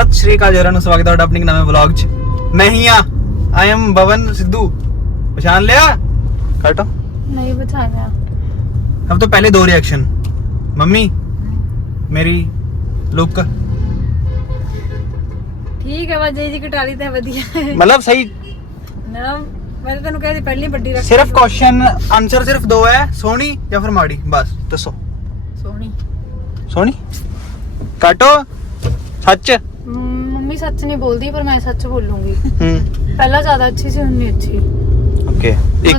ਸਤਿ ਸ਼੍ਰੀ ਅਕਾਲ ਜਰਾਂ ਨੂੰ ਸਵਾਗਤ ਹੈ ਤੁਹਾਡਾ ਆਪਣੀ ਇੱਕ ਨਵੇਂ ਵਲੌਗ 'ਚ ਮੈਂ ਹੀ ਆ ਆਈ ਐਮ ਬਵਨ ਸਿੱਧੂ ਪਛਾਣ ਲਿਆ ਕੱਟ ਨਹੀਂ ਬਚਾਇਆ ਸਭ ਤੋਂ ਪਹਿਲੇ ਦੋ ਰਿਐਕਸ਼ਨ ਮੰਮੀ ਮੇਰੀ ਲੁੱਕ ਠੀਕ ਹੈ ਬਾਜੀ ਜੀ ਕਟਾਲੀ ਤਾਂ ਵਧੀਆ ਹੈ ਮਤਲਬ ਸਹੀ ਨਾ ਮੈਂ ਤਾਂ ਤੈਨੂੰ ਕਹਿੰਦੀ ਪਹਿਲੀ ਵੱਡੀ ਰੱਖ ਸਿਰਫ ਕੁਐਸਚਨ ਆਨਸਰ ਸਿਰਫ ਦੋ ਹੈ ਸੋਹਣੀ ਜਾਂ ਫਿਰ ਮਾੜੀ ਬਸ ਦੱਸੋ ਸੋਹਣੀ ਸੋਹਣੀ ਕਾਟੋ ਸੱਚ ਮ- ਮੰਮੀ ਸੱਚ ਨਹੀਂ ਬੋਲਦੀ ਪਰ ਮੈਂ ਸੱਚ ਬੋਲੂੰਗੀ। ਹੂੰ। ਪਹਿਲਾਂ ਜ਼ਿਆਦਾ ਅੱਛੀ ਸੀ ਹੁਣ ਨਹੀਂ ਅੱਛੀ। ਓਕੇ। ਇੱਕ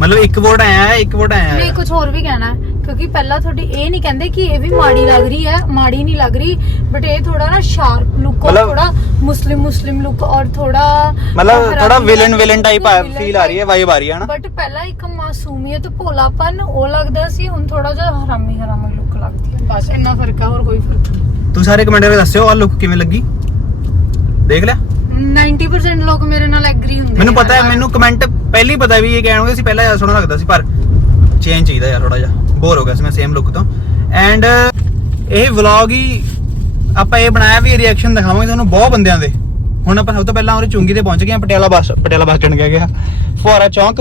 ਮਤਲਬ- ਇੱਕ ਵਰਡ ਆਇਆ ਹੈ ਇੱਕ ਵਰਡ ਆਇਆ। ਨਹੀਂ ਹੈ ਕੁਝ ਹੋਰ ਵੀ ਕਹਿਣਾ ਹੈ, ਕਿਉਂਕਿ ਪਹਿਲਾਂ ਤੁਹਾਡੀ ਇਹ ਨਹੀਂ ਕਹਿੰਦੇ ਕਿ ਇਹ ਵੀ ਮਾੜੀ ਲੱਗ ਰਹੀ ਹੈ ਮਾੜੀ ਨਹੀਂ ਲੱਗ ਰਹੀ ਬਟ ਇਹ ਥੋੜਾ ਨਾ ਸ਼ਾਰਪ ਲੁੱਕ ਔਰ ਮਤਲਬ- ਥੋੜਾ ਮੁਸਲਿਮ ਮੁਸਲਿਮ ਲੁੱਕ ਔਰ ਥੋੜਾ ਮਤਲਬ ਥੋੜਾ ਵਿਲਨ ਵਿਲਨ ਟਾਈਪ ਫੀਲ ਆ ਰਹੀ ਹੈ ਵਾਈਬ ਆ ਰਹੀ ਹੈ ਨਾ ਬਟ ਪਹਿਲਾਂ ਇੱਕ ਮਾਸੂਮੀਅਤ ਭੋਲਾਪਨ ਉਹ ਲੱਗਦਾ ਸੀ ਹੁਣ ਥੋੜਾ ਜਿਹਾ ਹਰਾਮੀ ਹਰਾਮੀ ਲੁੱਕ ਲੱਗਦੀ ਹੈ। ਬਸ ਇੰਨਾ ਫ਼ਰਕ ਹੈ ਹੋਰ ਕੋਈ ਫ਼ਰਕ ਨਹੀਂ। ਤੂੰ ਸਾਰੇ ਕਮੈਂਟ ਵਿੱਚ ਦੱਸਿਓ ਆ ਲੁੱਕ ਕਿਵੇਂ ਲੱਗੀ? ਦੇਖ ਲਿਆ? 90% ਲੋਕ ਮੇਰੇ ਨਾਲ ਐਗਰੀ ਹੁੰਦੇ ਮੈਨੂੰ ਪਤਾ ਹੈ। ਮੈਨੂੰ ਕਮੈਂਟ ਪਹਿਲੀ ਪਤਾ ਵੀ ਇਹ ਕਹਿਣਗੇ ਸੀ ਪਹਿਲਾਂ ਜ਼ਿਆਦਾ ਸੋਹਣਾ ਲੱਗਦਾ ਸੀ ਪਰ ਚੇਂਜ ਚਾਹੀਦਾ ਯਾਰ ਥੋੜਾ ਜਿਹਾ। ਬੋਰ ਹੋ ਗਿਆ ਸੀ ਮੈਂ ਸੇਮ ਲੁੱਕ ਤੋਂ। ਐਂਡ ਇਹ ਵਲੌਗ ਹੀ ਆਪਾਂ ਇਹ ਬਣਾਇਆ ਵੀ ਰਿਐਕਸ਼ਨ ਦਿਖਾਵਾਂਗੇ ਤੁਹਾਨੂੰ ਬਹੁਤ ਬੰਦਿਆਂ ਦੇ। ਹੁਣ ਆਪਾਂ ਸਭ ਤੋਂ ਪਹਿਲਾਂ ਉਹਦੇ ਚੁੰਗੀ ਤੇ ਪਹੁੰਚ ਗਏ ਹਾਂ Patiala bus Patiala bus stand ਗਿਆ ਗਿਆ ਫੁਆਰਾ ਚੌਂਕ।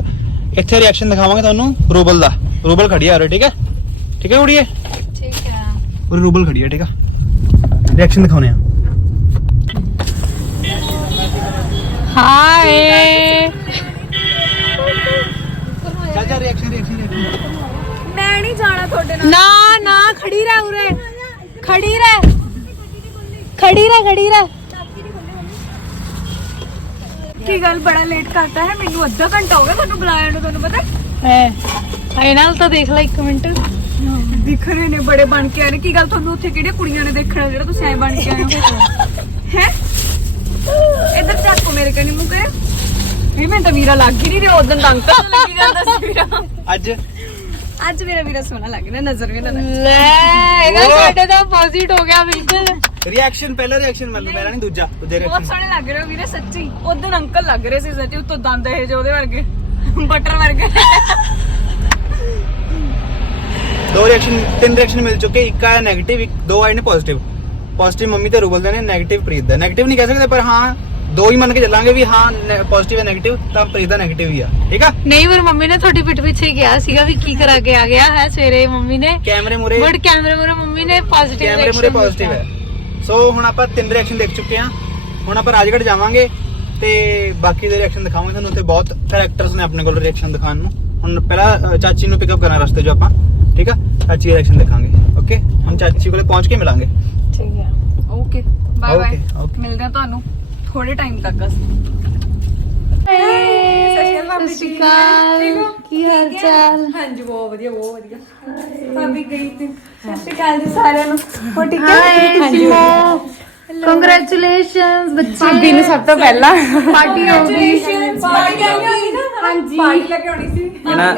ਇੱਥੇ ਰਿਐਕਸ਼ਨ ਦਿਖਾਵਾਂਗੇ ਤੁਹਾਨੂੰ ਰੂਬਲ ਦਾ। ਰੂਬਲ ਖੜੀ ਆ ਉਰੇ ਠੀਕ ਹੈ? ਠੀਕ ਹੈ ਕੁੜੀਏ? ਠੀਕ ਹੈ। ਉਰੇ ਰੂਬਲ ਖੜੀ ਆ ਠੀਕ ਆ? ਰਿਐਕਸ਼ਨ ਦਿਖਾਉਣੇ ਆ ਹਾਏ ਚੱਲ ਜਾ ਰਿਐਕਸ਼ਨ ਰਿਐਕਸ਼ਨ ਮੈਂ ਨਹੀਂ ਜਾਣਾ ਤੁਹਾਡੇ ਨਾਲ। ਨਾ ਨਾ ਖੜੀ ਰਹਿ ਉਰੇ। ਖੜੀ ਰਹਿ। ਖੜੀ ਰਹਿ ਖੜੀ ਰਹਿ। ਕੀ ਗੱਲ ਬੜਾ ਲੇਟ ਕਰਤਾ ਹੈ? ਮੈਨੂੰ ਅੱਧਾ ਘੰਟਾ ਹੋ ਗਿਆ ਤੁਹਾਨੂੰ ਬੁਲਾਇਆ ਨੂੰ ਤੁਹਾਨੂੰ ਪਤਾ? ਹੈ। ਆਏ ਨਾਲ ਤਾਂ ਦੇਖ ਲੈ ਇੱਕ ਮਿੰਟ। ਦਿਖ ਰਹੇ ਨੇ ਬੜੇ ਬਣ ਕੇ ਆ ਰਹੇ ਕੀ ਗੱਲ ਤੁਹਾਨੂੰ ਉੱਥੇ ਕਿਹੜੀਆਂ ਕੁੜੀਆਂ ਨੇ ਦੇਖਣਾ ਜਿਹੜਾ ਤੁਸੀਂ ਐ ਬਣ ਕੇ ਆਏ ਹੋ? ਹੈ? ਇੱਧਰ ਚੱਕੋ ਮੇਰੇ ਕਨੀ ਮੂੰਹ ਕੇ ਵੀ ਮੈਂ ਤਾਂ ਵੀਰਾ ਲੱਗ ਹੀ ਨਹੀਂ ਰਿਹਾ ਉਦੋਂ ਤਾਂ ਅੰਕਲ ਨੂੰ ਲੱਗੀ ਜਾਂਦਾ ਸੀ ਵੀਰਾ। ਅੱਜ? ਅੱਜ ਮੇਰਾ ਵੀਰਾ ਸੋਹਣਾ ਲੱਗ ਰਿਹਾ ਨਜ਼ਰ ਵੀ ਨਾ ਲੈ ਇਹਦਾ। ਸਾਡੇ ਦਾ ਆਪੋਜ਼ਿਟ ਹੋ ਗਿਆ ਬਿਲਕੁਲ। ਰਿਐਕਸ਼ਨ ਪਹਿਲਾ ਰਿਐਕਸ਼ਨ ਮਤਲਬ ਪਹਿਲਾ ਨਹੀਂ ਦੂਜਾ ਦੂਜਾ ਬਹੁਤ ਰਿਐਕਸ਼ਨ ਸੋਹਣੇ ਲੱਗ ਰਹੇ ਹੋ ਵੀਰੇ ਸੱਚੀ। ਉਦੋਂ ਅੰਕਲ ਲੱਗ ਰਹੇ ਸੀ ਸੱਚੀ ਉੱਤੋਂ ਦੰਦ ਇਹ ਜੋ ਉਹਦੇ ਵਰਗੇ ਬਟਰ ਵਰਗੇ। ਦੋ ਰਿਐਕਸ਼ਨ ਤਿੰਨ ਰਿਐਕਸ਼ਨ ਮਿਲ ਚੁੱਕੇ ਇੱਕ ਆਇਆ 네ਗੇਟਿਵ ਇੱਕ ਦੋ ਆਏ ਨੇ ਪੋਜ਼ਿਟਿਵ ਪੋਜ਼ਿਟਿਵ ਮੰਮੀ ਤੇ ਰੂਬਲ ਦੇ ਨੇ 네ਗੇਟਿਵ ਪ੍ਰੀਤ ਦਾ। 네ਗੇਟਿਵ ਨਹੀਂ ਕਹਿ ਸਕਦੇ ਪਰ ਹਾਂ ਦੋ ਹੀ ਮੰਨ ਕੇ ਚੱਲਾਂਗੇ ਵੀ ਹਾਂ ਪੋਜ਼ਿਟਿਵ ਹੈ 네ਗੇਟਿਵ ਤਾਂ ਪ੍ਰੀਤ ਦਾ 네ਗੇਟਿਵ ਹੀ ਆ। ਠੀਕ ਆ? ਨਹੀਂ ਪਰ ਮੰਮੀ ਨੇ ਤੁਹਾਡੀ ਪਿੱਠ ਪਿੱਛੇ ਗਿਆ ਸੀਗਾ ਵੀ ਕੀ ਕਰਾ ਕੇ ਆ ਗਿਆ ਹੈ ਸਵੇਰੇ ਮੰਮੀ ਨੇ। ਕੈਮਰੇ ਮੂਰੇ ਬਟ ਕੈਮਰੇ ਮੂਰੇ ਮੰਮੀ ਨੇ ਪੋਜ਼ਿਟਿਵ ਕੈਮਰੇ ਮੂਰੇ ਪੋਜ਼ਿਟਿਵ ਹੈ। ਸੋ ਹੁਣ ਆਪਾਂ ਤਿੰਨ ਰਿਐਕਸ਼ਨ ਦੇਖ ਚੁੱਕੇ ਆ ਹੁਣ ਆਪਾਂ ਰਾਜਗੜ ਜਾਵਾਂਗੇ ਤੇ ਬਾਕੀ ਦੇ ਰਿਐਕਸ਼ਨ ਦਿਖਾਵਾਂਗੇ ਤੁਹਾਨੂੰ। ਉੱਥੇ ਬਹੁਤ ਕੈਰੈਕਟਰਸ ਨੇ ਆਪਣੇ ਕੋਲ ਰਿਐਕਸ਼ਨ ਦਿਖਾਉਣ ਨੂੰ। ਹੁਣ ਪਹਿਲਾਂ ਚਾਚੀ ਨੂੰ ਪਿਕਅਪ ਕਰਾਂ ਰਸਤੇ 'ਚ ਆਪਾਂ। ਠੀਕ ਆ? ਚਾਚੀ ਰਿਐਕਸ਼ਨ ਦਿਖਾਵਾਂਗੇ ਓਕੇ ਹੁਣ ਚਾਚੀ ਕੋਲੇ ਪਹੁੰਚ ਕੇ ਮਿਲਾਂਗੇ। ਠੀਕ ਹੈ okay bye bye Okay, okay. ਮਿਲਦੇ ਹਾਂ ਤੁਹਾਨੂੰ ਥੋੜੇ ਟਾਈਮ ਤੱਕ ਬਸ ਸਤਿ ਸ਼੍ਰੀ ਅਕਾਲ ਕੀ ਹਾਲ ਚਾਲ? ਹਾਂਜੀ ਬਹੁਤ ਵਧੀਆ ਬਹੁਤ ਵਧੀਆ। ਭਾਬੀ ਗਈ ਤੇ ਸਤਿ ਸ਼੍ਰੀ ਅਕਾਲ ਜੀ ਸਾਰਿਆਂ ਨੂੰ। ਹੋ ਠੀਕ ਹਾਈ ਸਿਮੋ ਕੰਗ੍ਰੈਚੁਲੇਸ਼ਨਸ ਬੱਚੇ। ਭਾਬੀ ਨੂੰ ਸਭ ਤੋਂ ਪਹਿਲਾਂ। ਪਾਰਟੀ ਹੋ ਗਈ। ਪਾਰਟੀ ਆਉਣੀ ਨਾ? ਹਾਂਜੀ। ਪਾਰਟੀ ਲੈ ਕੇ ਆਉਣੀ ਸੀ। ਇਹਨਾਂ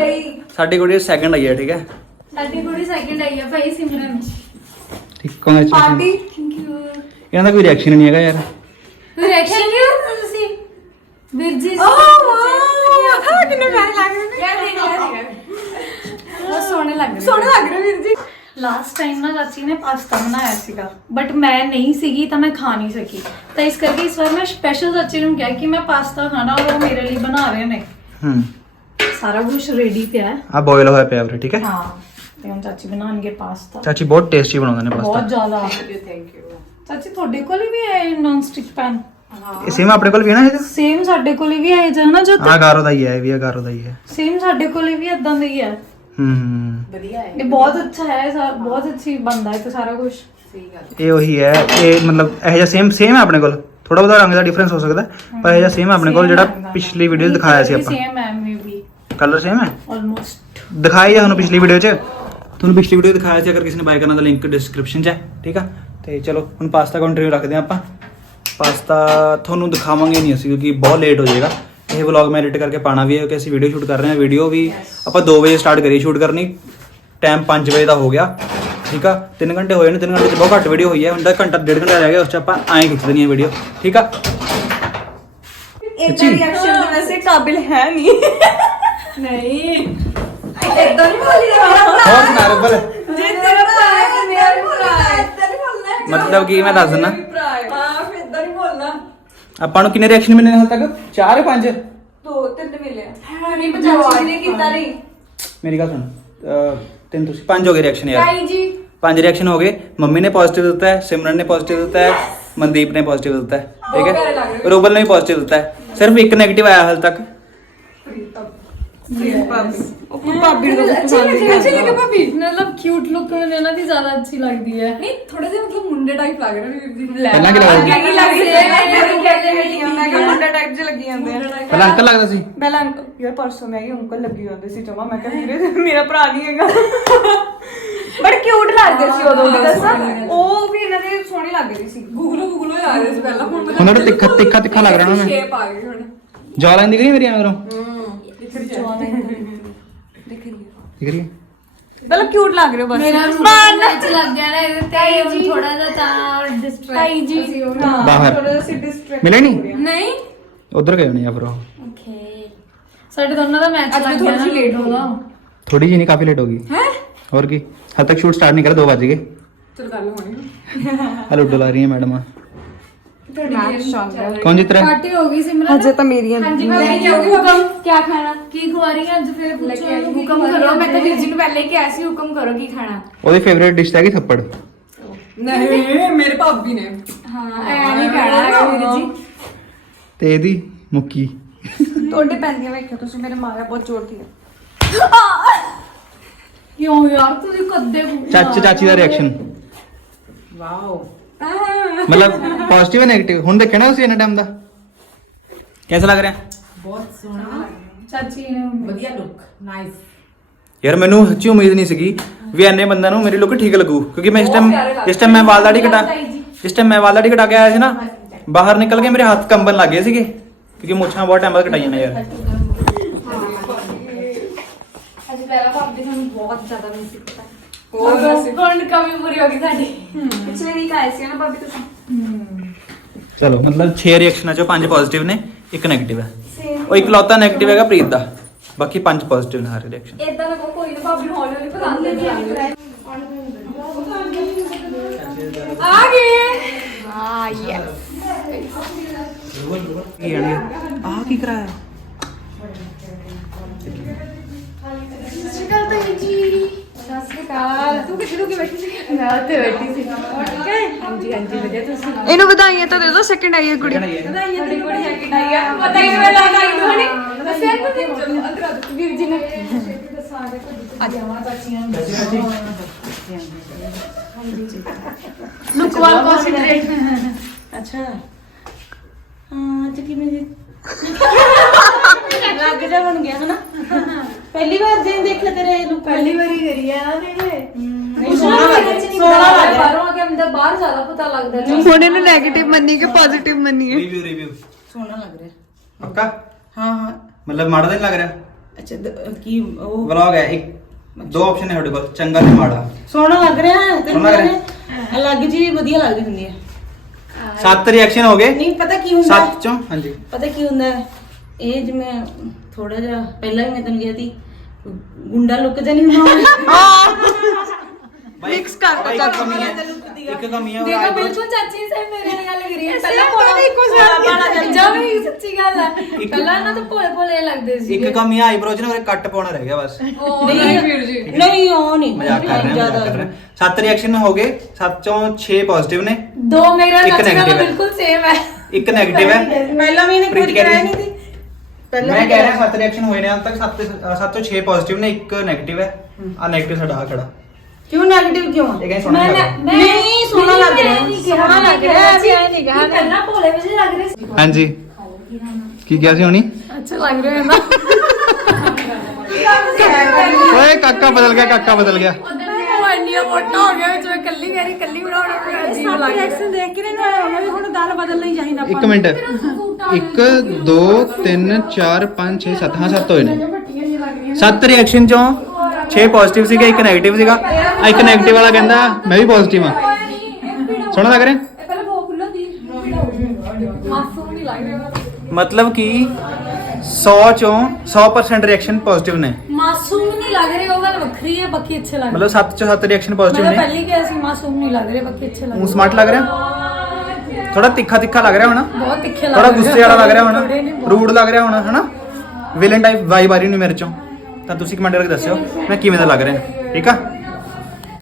ਸਾਡੀ ਕੁੜੀ ਸੈਕੰਡ ਆਈ ਹੈ ਠੀਕ ਹੈ ਸਾਡੀ ਕੁੜੀ ਸੈਕਿੰਡ ਆਈ ਹੈ ਭਾਈ ਸਿਮਰਨ ਠੀਕ ਕੰਗ੍ਰੈਚੁਲੇਸ਼ਨ ਪਾਰਟੀ ਥੈਂਕ ਯੂ ਇਹਨਾਂ ਦਾ ਕੋਈ ਰਿਐਕਸ਼ਨ ਨਹੀਂ ਹੈਗਾ ਯਾਰ ਰਿਐਕਸ਼ਨ ਕਿਉਂ ਤੁਸੀਂ ਵੀਰ ਜੀ ਓ ਵਾਓ ਹਾਂ ਕਿੰਨੇ ਪਿਆਰੇ ਲੱਗ ਰਹੇ ਨੇ ਯਾਰ ਦੇਖ ਬਹੁਤ ਸੋਹਣੇ ਲੱਗ ਰਹੇ ਸੋਹਣੇ ਲੱਗ ਰਹੇ ਵੀਰ ਜੀ ਲਾਸਟ ਟਾਈਮ ਨਾ ਚਾਚੀ ਨੇ ਪਾਸਤਾ ਬਣਾਇਆ ਸੀਗਾ ਬਟ ਮੈਂ ਨਹੀਂ ਸੀਗੀ ਤਾਂ ਮੈਂ ਖਾ ਨਹੀਂ ਸਕੀ ਤਾਂ ਇਸ ਕਰਕੇ ਇਸ ਵਾਰ ਮੈਂ ਸਪੈਸ਼ਲ ਚਾਚੀ ਨੂੰ ਕਿਹਾ ਕਿ ਮੈਂ ਪਾਸਤਾ ਖਾਣਾ ਔਰ ਉਹ ਮੇਰੇ ਲਈ ਬਣਾ ਰਹੇ ਨੇ ਹੂੰ ਸਾਰਾ ਕੁਝ ਰੈਡੀ ਪਿਆ ਹੈ ਆ ਬੋਇਲ ਹੋਇਆ ਪਿਆ ਵੀਰੇ ਠੀਕ ਹੈ ਹਾਂ ਤੇ ਹੁਣ ਚਾਚੀ ਬਣਾਉਣਗੇ ਪਾਸਤਾ। ਚਾਚੀ ਬਹੁਤ ਟੇਸਟੀ ਬਣਾਉਂਦੇ ਨੇ ਬਹੁਤ ਪਾਸਤਾ ਜ਼ਿਆਦਾ ਥੈਂਕ ਯੂ ਚਾਚੀ ਤੁਹਾਡੇ ਕੋਲ ਵੀ ਹੈ ਨੌਨ ਸਟਿਕ ਪੈਨ ਇਹ ਸੇਮ ਆਪਣੇ ਕੋਲ ਵੀ ਹੈ ਨਾ ਇਹ? ਸੇਮ ਸਾਡੇ ਕੋਲ ਵੀ ਹੈ ਜਨਾ ਜੋ ਆ ਗਾਰੋ ਦਾ ਹੀ ਹੈ ਇਹ ਵੀ ਆ ਗਾਰੋ ਦਾ ਹੀ ਹੈ। ਸੇਮ ਸਾਡੇ ਕੋਲ ਵੀ ਇਦਾਂ ਦਾ ਹੀ ਹੈ। ਹੂੰ ਇਹ ਬਹੁਤ ਅੱਛਾ ਹੈ ਸਾ- ਬਹੁਤ ਅੱਛੀ ਬੰਦਾ ਹੈ ਤੇ ਸਾਰਾ ਕੁਝ ਇਹ ਉਹੀ ਹੈ ਇਹ ਮਤਲਬ ਇਹ ਜਿਹਾ ਸੇਮ ਸੇਮ ਹੈ ਆਪਣੇ ਕੋਲ? ਥੋੜਾ ਬਹੁਤਾ ਰੰਗ ਦਾ ਡਿਫਰੈਂਸ ਹੋ ਸਕਦਾ ਹੈ, ਪਰ ਇਹ ਜਿਹਾ ਸੇਮ ਹੈ ਆਪਣੇ ਕੋਲ ਜਿਹੜਾ ਪਿਛਲੀ ਵੀਡੀਓ 'ਚ ਦਿਖਾਇਆ ਸੀ ਆਪਾਂ। ਸੇਮ ਹੈ ਮੇਬੀ ਕਲਰ ਸੇਮ ਹੈ? ਆਲਮੋਸਟ ਦਿਖਾਇਆ ਤੁਹਾਨੂੰ ਪਿਛਲੀ ਵੀਡੀਓ 'ਚ? ਤੁਹਾਨੂੰ ਪਿਛਲੀ ਵੀਡੀਓ ਦਿਖਾਇਆ ਸੀ ਅਗਰ ਕਿਸੇ ਨੇ ਬਾਈ ਕਰਨਾ ਤਾਂ ਲਿੰਕ ਡਿਸਕ੍ਰਿਪਸ਼ਨ 'ਚ ਹੈ ਠੀਕ ਆ? ਤੇ ਚਲੋ ਹੁਣ ਪਾਸਤਾ ਕੰਟੀਨਿਊ ਰੱਖਦੇ ਹਾਂ ਆਪਾਂ। ਪਾਸਤਾ ਤੁਹਾਨੂੰ ਦਿਖਾਵਾਂਗੇ ਨਹੀਂ ਅਸੀਂ ਕਿਉਂਕਿ ਬਹੁਤ ਲੇਟ ਹੋ ਜਾਏਗਾ। ਇਹ ਵਲੌਗ ਮੈਂ ਐਡਿਟ ਕਰਕੇ ਪਾਣਾ ਵੀ ਹੈ ਕਿਉਂਕਿ ਅਸੀਂ ਵੀਡੀਓ ਸ਼ੂਟ ਕਰ ਰਹੇ ਹਾਂ। ਵੀਡੀਓ ਵੀ ਆਪਾਂ 2 ਵਜੇ ਸਟਾਰਟ ਕਰੀ ਸ਼ੂਟ ਕਰਨੀ। ਟਾਈਮ 5 ਵਜੇ ਦਾ ਹੋ ਗਿਆ ਠੀਕ ਆ? 3 ਘੰਟੇ ਹੋਏ ਨੇ 3 ਘੰਟੇ 'ਚ ਬਹੁਤ ਘੱਟ ਵੀਡੀਓ ਹੋਈ ਹੈ। ਹੁਣ ਤਾਂ ਘੰਟਾ ਡੇਢ ਘੰਟਾ ਰਹਿ ਗਿਆ ਉਸ 'ਚ ਆਪਾਂ ਐਂ ਖਿੱਚ ਦੇਣੀ ਹੈ ਵੀਡੀਓ ਠੀਕ ਆ? ਇਦਾਂ ਰਿਐਕਸ਼ਨ ਤਾਂ ਵੈਸੇ ਕਾਬਿਲ ਹੈ ਨਹੀਂ। ਨਹੀਂ। ਇਦਾਂ ਨਹੀਂ ਬੋਲੀ ਹੋਰ ਸੁਣਾ ਰੱਬਲ ਜੇ ਤੇਰਾ ਭਰਾ ਹੈ ਮੇਰਾ ਵੀ ਭਰਾ ਹੈ ਇਦਾਂ ਨਹੀਂ ਬੋਲਣਾ ਮਤਲਬ ਕਿ ਮੈਂ ਦੱਸ ਦਿੰਦਾ ਹਾਂ ਫਿਰ ਆਪਾਂ ਨੂੰ ਕਿੰਨੇ ਰਿਐਕਸ਼ਨ ਮਿਲੇ ਨੇ ਹਾਲ ਤੱਕ 4 ਜਾਂ 5 ਦੋ ਤਿੰਨ ਮਿਲੇ ਆ ਨਹੀਂ ਪਚਾਸੀ ਨੇ ਕੀਤਾ ਨਹੀਂ ਮੇਰੀ ਗੱਲ ਸੁਣ ਅਹ, ਤਿੰਨ ਤੁਸੀਂ ਪੰਜ ਹੋ ਗਏ ਰਿਐਕਸ਼ਨ ਯਾਰ ਤਾਈ ਜੀ ਪੰਜ ਰਿਐਕਸ਼ਨ ਹੋ ਗਏ ਮੰਮੀ ਨੇ ਪੋਜ਼ਿਟਿਵ ਦਿੱਤਾ ਹੈ ਸਿਮਰਨ ਨੇ ਪੋਜ਼ਿਟਿਵ ਦਿੱਤਾ ਹੈ ਮਨਦੀਪ ਨੇ ਪੋਜ਼ਿਟਿਵ ਦਿੱਤਾ ਹੈ ਠੀਕ ਬਹੁਤ ਪਿਆਰੇ ਲੱਗ ਹੈ ਰਹੇ। ਰੋਬਲ ਨੇ ਵੀ ਪੋਜ਼ਿਟਿਵ ਦਿੱਤਾ ਹੈ ਸਿਰਫ ਇੱਕ 네ਗੇਟਿਵ ਆਇਆ ਹਾਲ ਤੱਕ ਭਾਬੀ ਉਹ ਭਾਬੀ ਨੂੰ ਤਾਂ ਪਸੰਦ ਨਹੀਂ ਅੱਛੀ ਲੱਗੇ ਆਉਂਦਾ ਭਾਬੀ। ਮਤਲਬ ਕਿਊਟ ਲੁੱਕ ਮੈਨੂੰ ਇਹਨਾਂ ਦੀ ਜ਼ਿਆਦਾ ਅੱਛੀ ਲੱਗਦੀ ਹੈ। ਨਹੀਂ ਥੋੜੇ ਜਿਹਾ ਮਤਲਬ ਮੁੰਡੇ ਟਾਈਪ ਲੱਗ ਰਹੇ ਨੇ ਵੀਰ ਜੀ ਪਹਿਲਾਂ ਕੀ ਲੱਗਦਾ ਸੀ? ਕੀ ਲੱਗ ਰਹੀ? ਹੈ ਮੈਂ ਕਿਹਾ ਮੁੰਡਾ ਟਾਈਪ ਜਿਹਾ ਲੱਗੀ ਜਾਂਦੇ ਆ ਪਹਿਲਾਂ ਅੰਕਲ ਲੱਗਦਾ ਸੀ? ਪਹਿਲਾਂ ਅੰਕਲ ਯਾਰ ਪਰਸੋਂ ਮੈਂ ਹੀ ਅੰਕਲ ਲੱਗੀ ਜਾਂਦੇ ਸੀ ਜਮਾ। ਮੈਂ ਕਿਹਾ ਵੀਰੇ ਮੇਰਾ ਭਰਾ ਨਹੀਂ ਹੈਗਾ। ਬਟ ਕਿਊਟ ਲੱਗਦੇ ਸੀ ਉਦੋਂ ਵੀ ਦੱਸਾਂ। ਉਹ ਵੀ ਇਹਨਾਂ ਦੇ ਸੋਹਣੇ ਲੱਗ ਰਹੀ ਸੀ। ਗੂਗਲੋ ਗੂਗਲੋ ਹੀ ਲੱਗਦੇ ਸੀ ਪਹਿਲਾਂ ਹੁਣ ਹੁਣ ਥੋੜਾ ਤਿੱਖਾ ਤਿੱਖਾ ਤਿੱਖਾ ਲੱਗ ਰਿਹਾ ਨਾ। ਮੈਂ ਸ਼ੇਪ ਆ ਗਈ ਹੁਣ। ਜੌ ਮੇਰੀ ਦਿਖ ਰਹੀ ਦਿਖ ਰਹੀ ਦਿਖ ਰਹੀ ਹੈ ਮਤਲਬ ਕਿਊਟ ਲੱਗ ਰਹੇ ਹੋ ਬਸ ਮੇਰਾ ਰੂਟ ਚ ਲੱਗ ਗਿਆ ਨਾ ਇਹਦੇ ਤੇ ਹੁਣ ਥੋੜਾ ਜਿਹਾ ਤਾਂ ਡਿਸਟਰੈਕਟ ਤਾਈ ਜੀ ਹਾਂ ਬਾਹਰ। ਥੋੜਾ ਜਿਹਾ ਸੀ distract ਮਿਲੇ ਨਹੀਂ? ਹੋ ਰਿਹਾ। ਨਹੀਂ ਉਧਰ ਗਏ ਹੋਣੇ ਆ ਫਿਰ ਉਹ ਓਕੇ ਸਾਡੇ ਦੋਨਾਂ ਦਾ ਮੈਚ ਅੱਜ ਮੈਂ ਲੱਗ ਗਿਆ ਥੋੜ੍ਹੀ ਜਿਹੀ late ਹੋ ਉਹਦਾ। ਥੋੜੀ ਜੀ ਨਹੀਂ ਕਾਫੀ ਲੇਟ ਹੋ ਗਈ ਹੈ ਹੋਰ ਕੀ ਹਾਲ ਤੱਕ ਸ਼ੂਟ ਸਟਾਰਟ ਨਹੀਂ ਕਰਿਆ 2 ਵਜ ਗਏ ਚਲ ਗੱਲ ਹੋਣੀ ਆ ਲੁੱਡੋ ਲਾ ਰਹੀਆਂ ਮੈਡਮਾਂ ਮੈਚ ਚੱਲ ਰਿਹਾ ਕੌਣ ਜਿੱਤ ਰਿਹਾ ਪਾਰਟੀ ਹੋ ਗਈ ਸਿਮਰਨ? ਹਜੇ ਤਾਂ ਮੇਰੀਆਂ ਹਾਂਜੀ ਭਾਬੀ ਕੇ ਹੁਕਮ ਕੀ ਖਾਣਾ? ਕੀ ਖਵਾਰੀ ਹੈ ਅੱਜ ਫਿਰ ਪੁੱਛੋ ਕੀ ਹੁਕਮ ਖਵਾ ਕਰੋ। ਰਹੀ ਮੈਂ ਤਾਂ ਹੈ? ਵੀਰ ਜੀ ਨੂੰ ਪਹਿਲੇ ਹੀ ਕਿਹਾ ਸੀ ਹੁਕਮ ਕਰੋ ਕੀ ਖਾਣਾ। ਉਹਦੀ ਫੇਵਰੇਟ ਡਿਸ਼ ਹੈਗੀ ਥੱਪੜ। ਨਹੀਂ ਮੇਰੇ ਭਾਬੀ ਨੇ। ਹਾਂ ਐ ਨਹੀਂ ਖਾਣਾ ਵੀਰ ਜੀ। ਤੇ ਇਹਦੀ ਮੁੱਕੀ। ਤੁਹਾਡੇ ਪੈਂਦੀਆਂ ਵੇਖਿਓ ਤੁਸੀਂ ਮੇਰੇ ਮਾਰਿਆ ਬਹੁਤ ਜ਼ੋਰ ਦੀ ਕਿਉਂ ਯਾਰ ਤੁਸੀਂ ਕੱਦੇ ਚਾਚੀ ਚਾਚੀ ਦਾ ਰਿਐਕਸ਼ਨ ਵਾਓ। ਮਤਲਬ ਪੋਜ਼ਿਟਿਵ ਹੈ 네ਗੇਟਿਵ ਹੁਣ ਦੇਖਿਆ ਨਾ ਤੁਸੀਂ ਇਹਨਾਂ ਟਾਈਮ ਦਾ? ਕਿਹਦਾ ਲੱਗ ਰਿਹਾ? ਬਹੁਤ ਸੋਹਣਾ। ਚਾਚੀ ਨੇ ਵਧੀਆ ਲੁੱਕ ਨਾਈਸ ਯਾਰ ਮੈਨੂੰ ਸੱਚੀ ਉਮੀਦ ਨਹੀਂ ਸੀਗੀ ਵੀ ਐਨੇ ਬੰਦਿਆਂ ਨੂੰ ਮੇਰੀ ਲੁੱਕ ਠੀਕ ਲੱਗੂ ਕਿਉਂਕਿ ਮੈਂ ਇਸ ਟਾਈਮ ਇਸ ਟਾਈਮ ਮੈਂ ਵਾਲ ਦਾੜੀ ਕਟਾ ਇਸ ਟਾਈਮ ਮੈਂ ਵਾਲ ਦਾੜੀ ਕਟਾ ਕੇ ਆਇਆ ਸੀ ਨਾ ਬਾਹਰ ਨਿਕਲ ਕੇ ਮੇਰੇ ਹੱਥ ਕੰਬਣ ਲੱਗ ਗਏ ਸੀਗੇ ਕਿਉਂਕਿ ਮੁੱਛਾਂ ਬਹੁਤ ਟਾਈਮ ਬਾਅਦ ਕਟਾਈਆਂ ਨੇ ਯਾਰ। ਅੱਜ ਪਹਿਲਾਂ ਭਾਬੀ ਤੁਹਾਨੂੰ ਬਹੁਤ ਜ਼ਿਆਦਾ ਮਿਸ ਕੀਤਾ। ਹੋਰ ਦੱਸ। ਹੁਣ ਕਮੀ ਪੂਰੀ ਹੋ ਗਈ ਸਾਡੀ। ਪਿਛਲੇ ਵੀਕ ਆਏ ਸੀ ਨਾ ਭਾਬੀ ਤੁਸੀਂ। ਚਲੋ ਮਤਲਬ 6 ਰਿਐਕਸ਼ਨਾਂ ਚੋਂ 5 ਪੋਜ਼ਿਟਿਵ ਨੇ ਇੱਕ 네ਗੇਟਿਵ ਹੈ ਉਹ ਇਕਲੌਤਾ 네ਗੇਟਿਵ ਹੈਗਾ ਪ੍ਰੀਤ ਦਾ। ਬਾਕੀ 5 ਪੋਜ਼ਿਟਿਵ ਨੇ ਹਰ ਰਿਐਕਸ਼ਨ ਇਦਾਂ ਦਾ ਕੋਈ ਨਾ ਭਾਬੀ ਨੂੰ ਹੌਲੀ ਹੌਲੀ ਪਸੰਦ ਨਹੀਂ ਆ। ਗਏ। ਹਾਂ ਯੈਸ ਕੀ ਆਣੇ ਆ ਕੀ ਕਰਾਇਆ? ਤੂੰ ਕਿੱਥੇ ਰੁਕੀ ਬੈਠੀ ਸੀ? ਮੈਂ ਉੱਥੇ ਬੈਠੀ ਸੀ। ਹਾਂਜੀ ਹਾਂਜੀ ਵਧੀਆ ਤੁਸੀਂ ਇਹਨੂੰ ਵਧਾਈਆਂ ਤਾਂ ਦੇ ਦੋ ਸੈਕਿੰਡ ਆਈ ਹੈ ਕੁੜੀ। ਵਧਾਈਆਂ ਤੇਰੀ ਕੁੜੀ ਸੈਕਿੰਡ ਆਈ ਆ। ਪਤਾ ਹੀ ਨਹੀਂ ਲੱਗਾ ਨੂੰ ਹਣੀ। ਦੱਸਿਆ ਤੂੰ ਅੰਦਰ ਆ ਜਾਓ। ਵੀਰ ਜੀ ਨੇ। ਲੁੱਕ ਵਾਲ ਕਨਸੈਂਟਰੇਟ ਅੱਛਾ। ਹਾਂ ਤੇ ਕਿਵੇਂ ਜੀ? ਲੱਗ ਜਾ ਬਣ ਗਿਆ ਹਨਾ? ਪਹਿਲੀ ਵਾਰ ਜੇ ਦੇਖਿਆ ਤੇਰੇ ਨੂੰ ਪਹਿਲੀ ਵਾਰੀ ਕਰੀ ਆ ਨਾ ਨਹੀਂ ਸੋਹਣਾ ਲੱਗ ਰਿਹਾ ਸੋਹਣਾ ਲੱਗ ਰਿਹਾ ਬਾਹਰੋਂ ਆ ਕੇ ਅੰਦਰ ਬਾਹਰ ਜ਼ਿਆਦਾ ਪਤਾ ਲੱਗਦਾ ਹੁਣ ਇਹਨੂੰ 네ਗੇਟਿਵ ਮੰਨੀ ਕਿ ਪੋਜ਼ਿਟਿਵ ਮੰਨੀਏ ਰਿਵਿਊ ਰਿਵਿਊ ਸੋਹਣਾ ਲੱਗ ਰਿਹਾ। ਪੱਕਾ? ਹਾਂ ਹਾਂ। ਮਤਲਬ ਮਾੜਾ ਤਾਂ ਨਹੀਂ ਲੱਗ ਰਿਹਾ? ਅੱਛਾ ਦ- ਕੀ ਉਹ? ਵਲੌਗ ਹੈ ਇੱਕ ਦੋ ਆਪਸ਼ਨ ਹੈ ਤੁਹਾਡੇ ਕੋਲ ਚੰਗਾ ਤੇ ਮਾੜਾ। ਸੋਹਣਾ ਲੱਗ ਰਿਹਾ ਹੈ ਤੈਨੂੰ ਸੋਹਣਾ ਲੱਗ ਰਿਹਾ। ਹੈ? ਅਲੱਗ ਜੀ ਵਧੀਆ ਲੱਗਦੀ ਹੁੰਦੀ ਹੈ। ਸੱਤ ਰਿਐਕਸ਼ਨ ਹੋ ਗਏ? ਨਹੀਂ ਪਤਾ ਕੀ ਹੁੰਦਾ? ਹੈ? ਸੱਤ ਚੋਂ? ਹਾਂਜੀ। ਪਤਾ ਕੀ ਹੁੰਦਾ? ਹੈ? ਇਹ ਜਿਵੇਂ ਥੋੜਾ ਜਿਹਾ ਪਹਿਲਾਂ ਵੀ ਮੈਂ ਤੈਨੂੰ ਕਿਹਾ ਸੀ ਗੁੰਡਾ ਲੁੱਕ ਜਾ ਨਹੀਂ ਹੁੰਦਾ? ਮਿਕਸ ਕਰ ਦੋ ਇੱਕ ਕਮੀ ਹੈ। ਇੱਕ ਕਮੀ ਹੈ ਦੇਖੋ ਬਿਲਕੁਲ ਚਾਚੀ ਸੇ ਮੇਰੇ ਨਾਲ ਗੱਲ ਕਰੀ ਹੈ। ਪਹਿਲਾਂ ਕੋਲਾ ਇੱਕੋ ਸਾਰਾ ਜਮ ਹੀ ਸੱਚੀ ਗੱਲ ਹੈ ਪਹਿਲਾਂ ਨਾ ਤਾਂ ਭੋਲੇ ਭੋਲੇ ਲੱਗਦੇ ਸੀ ਇੱਕ ਕਮੀ ਹੈ ਆਈਬ੍ਰੋ ਚ ਨਾ ਉਹਰੇ ਕੱਟ ਪਾਉਣਾ ਰਹਿ ਗਿਆ ਬਸ। ਨਹੀਂ ਵੀਰ ਜੀ। ਨਹੀਂ ਉਹ ਨਹੀਂ। ਮਜ਼ਾਕ ਕਰ ਰਹੇ ਹਾਂ ਸੱਤ ਰਿਐਕਸ਼ਨ ਹੋ ਗਏ ਸੱਤ ਚੋਂ 6 ਪੋਜ਼ਿਟਿਵ ਨੇ। ਦੋ ਮੇਰਾ ਚਾਚੀ ਦਾ ਬਿਲਕੁਲ ਸੇਮ ਹੈ। ਇੱਕ 네ਗੇਟਿਵ ਹੈ। ਪਹਿਲਾਂ ਵੀ ਇਹਨੇ ਖੁਦ ਕਰਾਇਆ ਨਹੀਂ ਸੀ। ਪਹਿਲਾਂ ਮੈਂ ਕਹਿ ਰਿਹਾ ਸੱਤ ਰਿਐਕਸ਼ਨ ਹੋਏ ਨੇ ਅੰਤ ਤੱਕ ਸੱਤ ਸੱਤ ਤੋਂ 6 ਪੋਜ਼ਿਟਿਵ ਨੇ ਇੱਕ 네ਗੇਟਿਵ ਹੈ। ਆ 네ਗੇਟਿਵ ਸਾਡਾ ਆ ਖੜਾ। ਕਿਉਂ 네ਗੇਟਿਵ ਕਿਉਂ ਇਹ ਕਹਿੰਦੇ ਸੋਹਣਾ ਨਹੀਂ, ਸੋਹਣਾ ਲੱਗ ਰਿਹਾ। ਸੋਹਣਾ ਲੱਗ ਰਿਹਾ। ਐਵੇਂ ਐ ਨਹੀਂ ਕਿਹਾ, ਪਹਿਲਾਂ ਭੋਲੇ ਵਿੱਚ ਲੱਗ ਰਹੇ ਸੀ। ਹਾਂਜੀ। ਕੀ ਕਿਹਾ ਸੀ ਹੁਣੀ? ਅੱਛਾ ਲੱਗ ਰਿਹਾ ਹੈ ਨਾ। ਓਏ ਕਾਕਾ ਬਦਲ ਗਿਆ ਕਾਕਾ ਬਦਲ ਗਿਆ। ਉਹ ਇੰਨੀਆਂ ਮੋਟਾ ਹੋ ਗਿਆ ਵਿੱਚ ਮੈਂ ਕੱਲੀ ਕੱਲੀ ਬਣਾਉਣਾ ਮੈਨੂੰ ਅਜੀਬ ਲੱਗ ਰਿਹਾ। ਐਕਸ਼ਨ ਦੇਖ ਕੇ ਨਾ ਹੋਣਾ ਵੀ ਹੁਣ ਦਾਲ ਬਦਲਣਾ ਚਾਹੀਦਾ ਇੱਕ ਮਿੰਟ। 1 2 3 4 5 6 7 ਹਾਂ 7 ਹੋਏ ਨੇ। ਸੱਤ ਰਿਐਕਸ਼ਨ ਚੋਂ 6 ਪੋਜ਼ਿਟਿਵ ਸੀਗਾ ਇੱਕ 네ਗੇਟਿਵ ਸੀਗਾ। ਆ ਇੱਕ 네ਗੇਟਿਵ ਵਾਲਾ ਕਹਿੰਦਾ ਮੈਂ ਵੀ ਪੋਜ਼ਿਟਿਵ ਆ ਸੁਣਾ ਲੱਗ ਰਿਹਾ ਮਤਲਬ ਕਿ 100 ਚੋਂ 100% ਰਿਐਕਸ਼ਨ ਪੋਜ਼ਿਟਿਵ ਨੇ। ਮਾਸੂਮ ਨਹੀਂ ਲੱਗ ਰਹੇ ਉਹ ਗੱਲ ਵੱਖਰੀ ਹੈ ਬਾਕੀ ਅੱਛੇ ਲੱਗ ਮਤਲਬ 7 ਚੋਂ 7 ਰਿਐਕਸ਼ਨ ਪੋਜ਼ਿਟਿਵ ਨੇ। ਪਹਿਲੀ ਕਿਹਾ ਸੀ ਮਾਸੂਮ ਨਹੀਂ ਲੱਗ ਰਹੇ ਬਾਕੀ ਅੱਛੇ ਲੱਗ ਰਹੇ। ਉਹ ਸਮਾਰਟ ਲੱਗ ਰਿਹਾ? ਥੋੜਾ ਤਿੱਖਾ ਤਿੱਖਾ ਲੱਗ ਰਿਹਾ ਹੋਣਾ। ਬਹੁਤ ਤਿੱਖੇ ਲੱਗ ਰਿਹਾ ਥੋੜਾ ਗੁੱਸੇ ਵਾਲਾ ਲੱਗ ਰਿਹਾ ਹੋਣਾ। ਰੂਡ ਲੱਗ ਰਿਹਾ ਹੋਣਾ ਹਨਾ? ਵਿਲਨ ਟਾਈਪ ਵਾਈਬ ਆ ਰਹੀ ਨੇ ਮੇਰੇ ਚੋਂ। ਤਾਂ ਤੁਸੀਂ ਕਮੈਂਟ ਕਰਕੇ ਦੱਸਿਓ ਮੈਂ ਕਿਵੇਂ ਦਾ ਲੱਗ ਰਿਹਾ। ਠੀਕ ਆ?